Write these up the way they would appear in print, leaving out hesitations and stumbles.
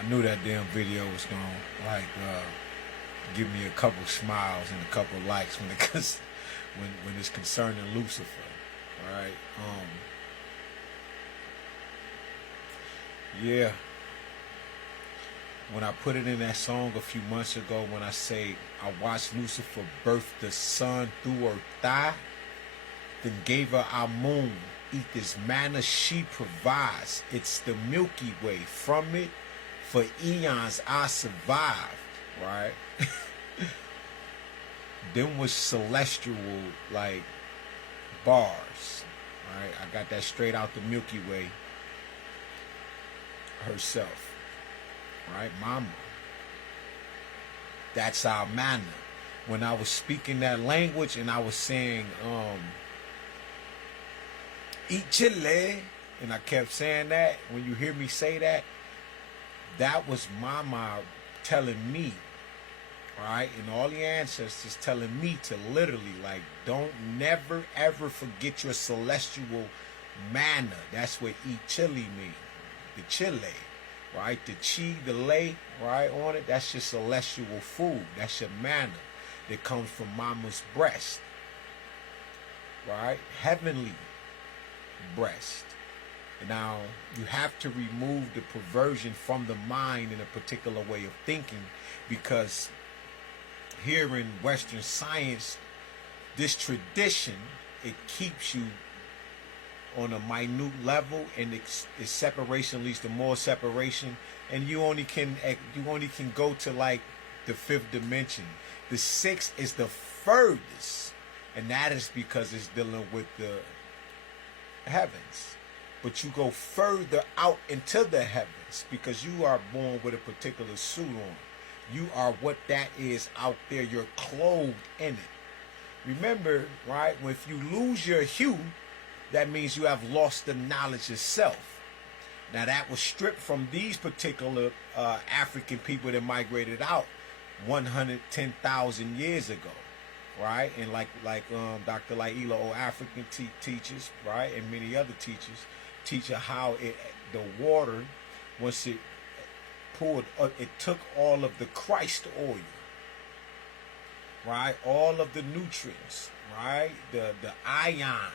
I knew that damn video was gonna give me a couple smiles and a couple likes when it when it's concerning Lucifer. Right? Yeah. When I put it in that song a few months ago, when I say I watched Lucifer birth the sun through her thigh, then gave her our moon, eat this manna she provides. It's the Milky Way. From it, for eons I survived. Right? Them was celestial like bars. Right? I got that straight out the Milky Way herself. Right, mama. That's our manna. When I was speaking that language and I was saying, eat chile, and I kept saying that, when you hear me say that, that was mama telling me, right, and all the ancestors telling me to literally, like, don't never ever forget your celestial manna. That's what eat chili means. The chile. Right, the chi, the lay, right, on it, that's your celestial food. That's your manna that comes from mama's breast. Right? Heavenly breast. Now, you have to remove the perversion from the mind in a particular way of thinking, because here in Western science, this tradition, it keeps you on a minute level, and its separation leads to more separation, and you only can go to like the fifth dimension. The sixth is the furthest, and that is because it's dealing with the heavens. But you go further out into the heavens because you are born with a particular suit on. You are what that is out there. You're clothed in it. Remember, right? If you lose your hue, that means you have lost the knowledge of self. Now that was stripped from these particular African people that migrated out 110,000 years ago, right? And like Dr. Laila, old African teachers, right, and many other teachers teach how the water, once it poured, it took all of the Christ oil, right, all of the nutrients, right, the ion,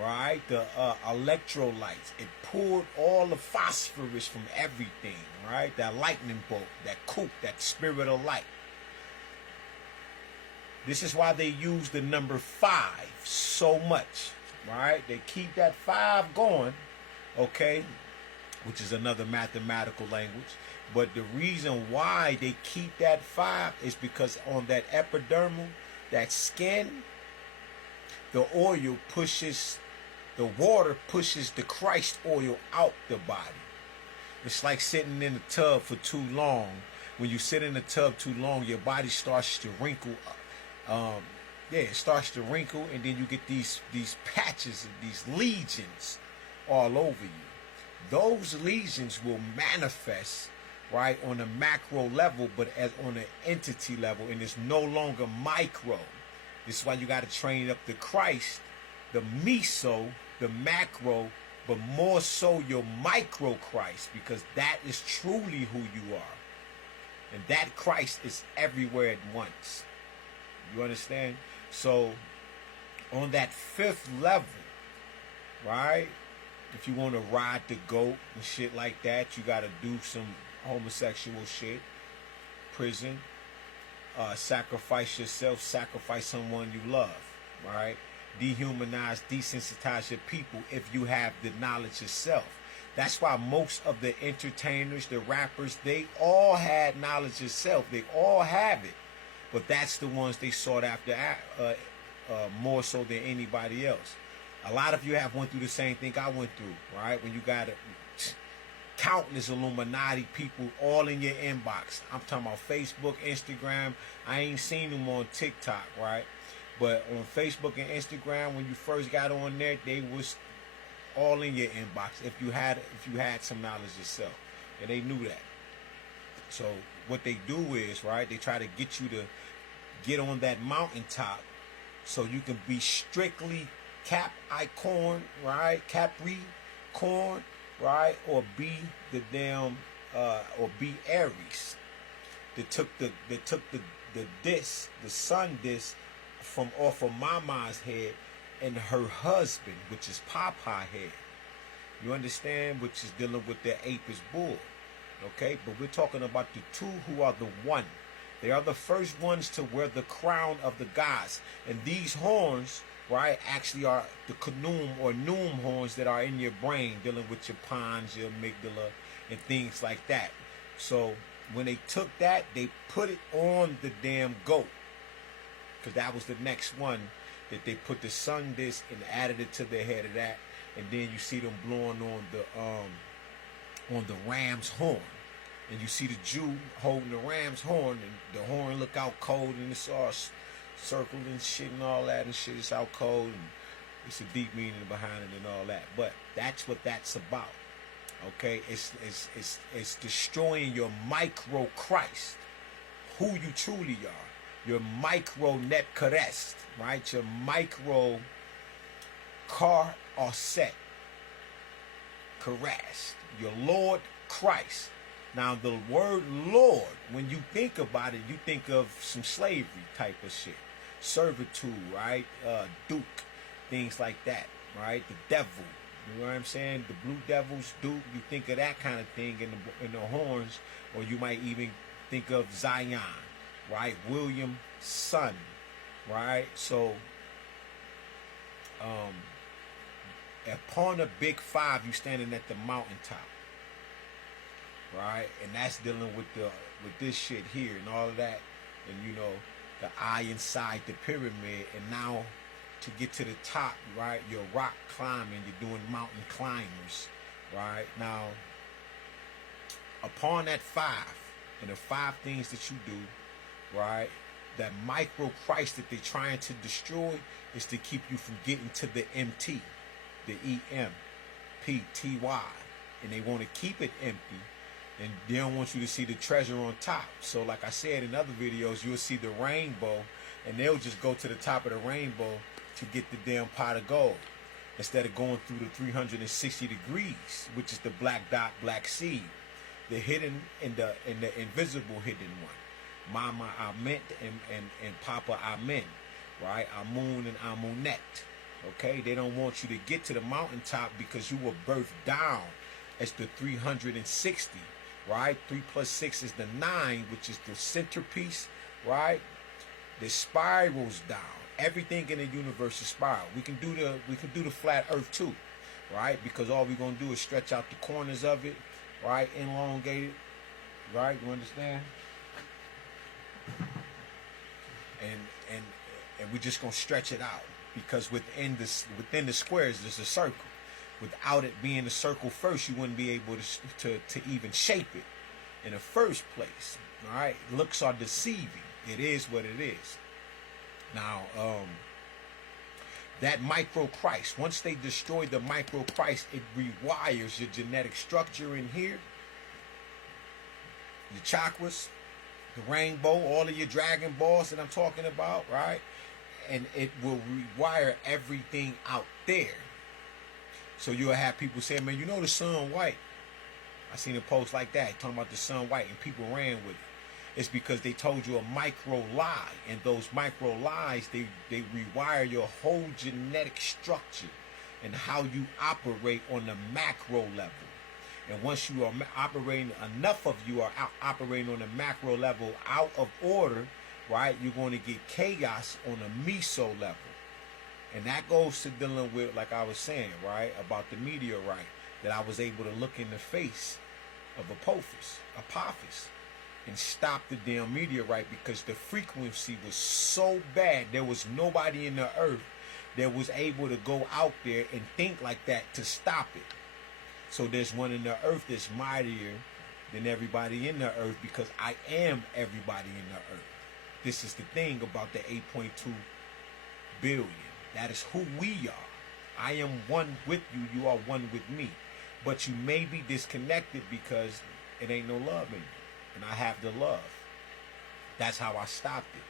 right, the electrolytes. It pulled all the phosphorus from everything, right? That lightning bolt, that kook, that spirit of light. This is why they use the number 5 so much, right? They keep that 5 going, okay, which is another mathematical language. But the reason why they keep that 5 is because on that epidermal, that skin, the oil pushes, the water pushes the Christ oil out the body. It's like sitting in the tub for too long. When you sit in the tub too long, your body starts to wrinkle. It starts to wrinkle, and then you get these patches, these lesions all over you. Those lesions will manifest, right, on a macro level, but as on an entity level, and it's no longer micro. This is why you got to train up the Christ, the meso, the macro, but more so your micro Christ, because that is truly who you are. And that Christ is everywhere at once. You understand? So on that 5th level, right, if you want to ride the goat and shit like that, you got to do some homosexual shit, prison, sacrifice yourself, sacrifice someone you love, right? Dehumanize, desensitize your people if you have the knowledge of self. That's why most of the entertainers, the rappers, they all had knowledge of self. They all have it. But that's the ones they sought after more so than anybody else. A lot of you have went through the same thing I went through, right? When you got countless Illuminati people all in your inbox. I'm talking about Facebook, Instagram. I ain't seen them on TikTok, right? But on Facebook and Instagram, when you first got on there, they was all in your inbox if you had some knowledge yourself, and they knew that. So what they do is, right, they try to get you to get on that mountaintop so you can be strictly Capricorn, right, Capricorn, right, or be the damn or be Aries. They took the disc, the sun disc, from off of Mama's head, and her husband, which is Papa head. You understand? Which is dealing with the Apis bull. Okay, but we're talking about the two who are the one. They are the first ones to wear the crown of the gods, and these horns, right, actually are the Khnum or Noom horns that are in your brain, dealing with your pons, your amygdala, and things like that. So when they took that, they put it on the damn goat, because that was the next one that they put the sun disc and added it to the head of that, and then you see them blowing on the ram's horn, and you see the Jew holding the ram's horn, and the horn look out cold, and it's all circled and shit and all that and shit. It's out cold, and it's a deep meaning behind it and all that. But that's what that's about. Okay, it's destroying your micro Christ, who you truly are, your micro net karest, right? Your micro car set caressed, your Lord Christ. Now the word Lord, when you think about it, you think of some slavery type of shit, servitude, right? Duke, things like that, right? The devil. You know what I'm saying? The Blue Devils, Duke, you think of that kind of thing in the horns, or you might even think of Zion, right? William, son, right? So, upon a big five, you standing at the mountaintop, right? And that's dealing with this shit here and all of that, and you know, the eye inside the pyramid, and now to get to the top, right? You're rock climbing, you're doing mountain climbers, right? Now, upon that five, and the five things that you do, right? That micro Christ that they're trying to destroy is to keep you from getting to the MT, the EMPTY, and they want to keep it empty, and they don't want you to see the treasure on top. So like I said in other videos, you'll see the rainbow, and they'll just go to the top of the rainbow to get the damn pot of gold, instead of going through the 360 degrees, which is the black dot, black seed, the hidden and the invisible hidden one. Mama Ament and Papa Amen, right? Amun and Amunet. Okay, they don't want you to get to the mountaintop because you were birthed down as the 360, right? 3 plus 6 is the 9, which is the centerpiece, right? The spirals down. Everything in the universe is spiral. We can do the flat Earth too, right? Because all we're gonna do is stretch out the corners of it, right? Elongate it, right? You understand? And we're just gonna stretch it out, because within the squares there's a circle. Without it being a circle first, you wouldn't be able to even shape it in the first place. All right, looks are deceiving. It is what it is. Now, that micro Christ, once they destroy the micro Christ, it rewires your genetic structure in here, your chakras, the rainbow, all of your Dragon Balls that I'm talking about, right? And it will rewire everything out there. So you'll have people saying, man, you know the sun white. I seen a post like that talking about the sun white, and people ran with it. It's because they told you a micro lie, and those micro lies, they rewire your whole genetic structure and how you operate on the macro level. And once you are operating, enough of you are operating on the macro level out of order, right? You're going to get chaos on a meso level. And that goes to dealing with, like I was saying, right, about the meteorite, that I was able to look in the face of Apophis, and stop the damn meteorite, because the frequency was so bad. There was nobody in the earth that was able to go out there and think like that to stop it. So there's one in the earth that's mightier than everybody in the earth, because I am everybody in the earth. This is the thing about the 8.2 billion. That is who we are. I am one with you. You are one with me. But you may be disconnected because it ain't no love in you. And I have the love. That's how I stopped it.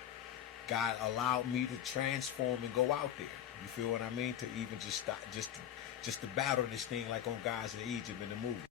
God allowed me to transform and go out there. You feel what I mean? To even just stop, just to battle this thing like on Gods of Egypt in the movie.